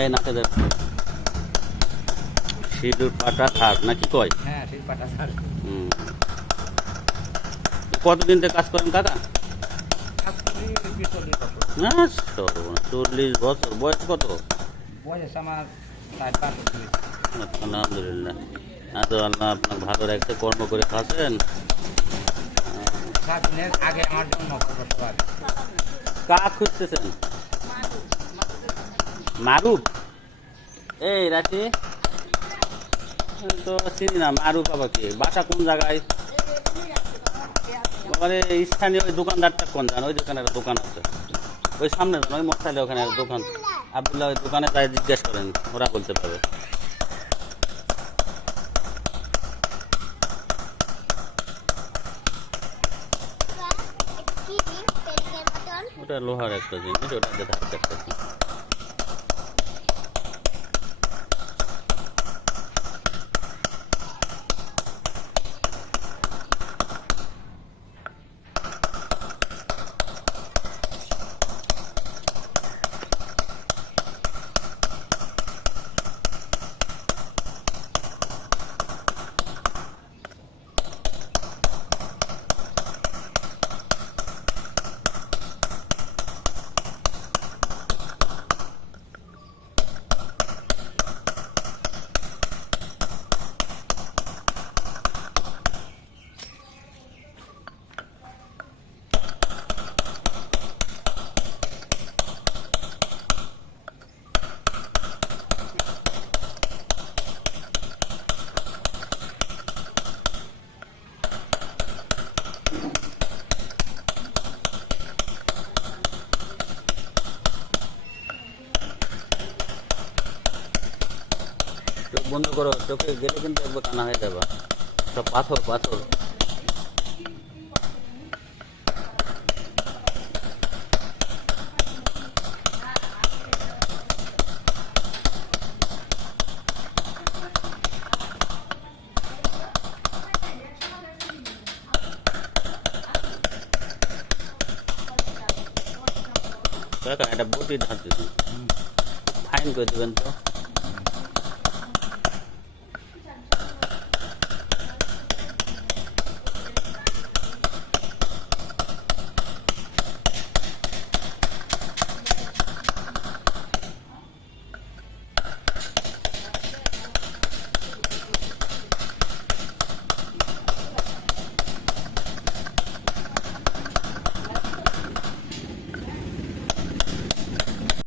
এই নাকে দেখ সিঁদুর পাটা খাট নাকি কয়? হ্যাঁ সেই পাটা ছাড় হুম। কতদিন থেকে কাজ করেন কাকা? না 40 বছর। বয়স কত? বয়স আমার 5 বছর। আলহামদুলিল্লাহ। আজ আল্লাহ আপনার ভালো রাখতে কর্ম করে খাচ্ছেন। 7 দিনের আগে আমার জন্ম বছর। কাজ খুঁজতেছেন? মারুফ? এই রাশি তো চিনি না। মারুফ আবার কি? বাসা কোন জায়গায়? মানে স্থানীয় ওই দোকানদারটা কোন জান? ওই দোকানের দোকান আছে ওই সামনে জান, ওই মোটরসাইকেল ওখানে দোকান। আবদুল্লাহ ওই দোকানে তাই জিজ্ঞেস করেন, ওরা বলতে পারবে। ওটা লোহার একটা জিনিস, ওটাতে ধার কাটতেছে। চোখ বন্ধ করো, চোখে গেলে কিন্তু একবার কানা হয়ে যাবে। সব পাথর পাথর। কাকা এটা বটি ধার দিচ্ছি, ফাইন করে দেবেন তো।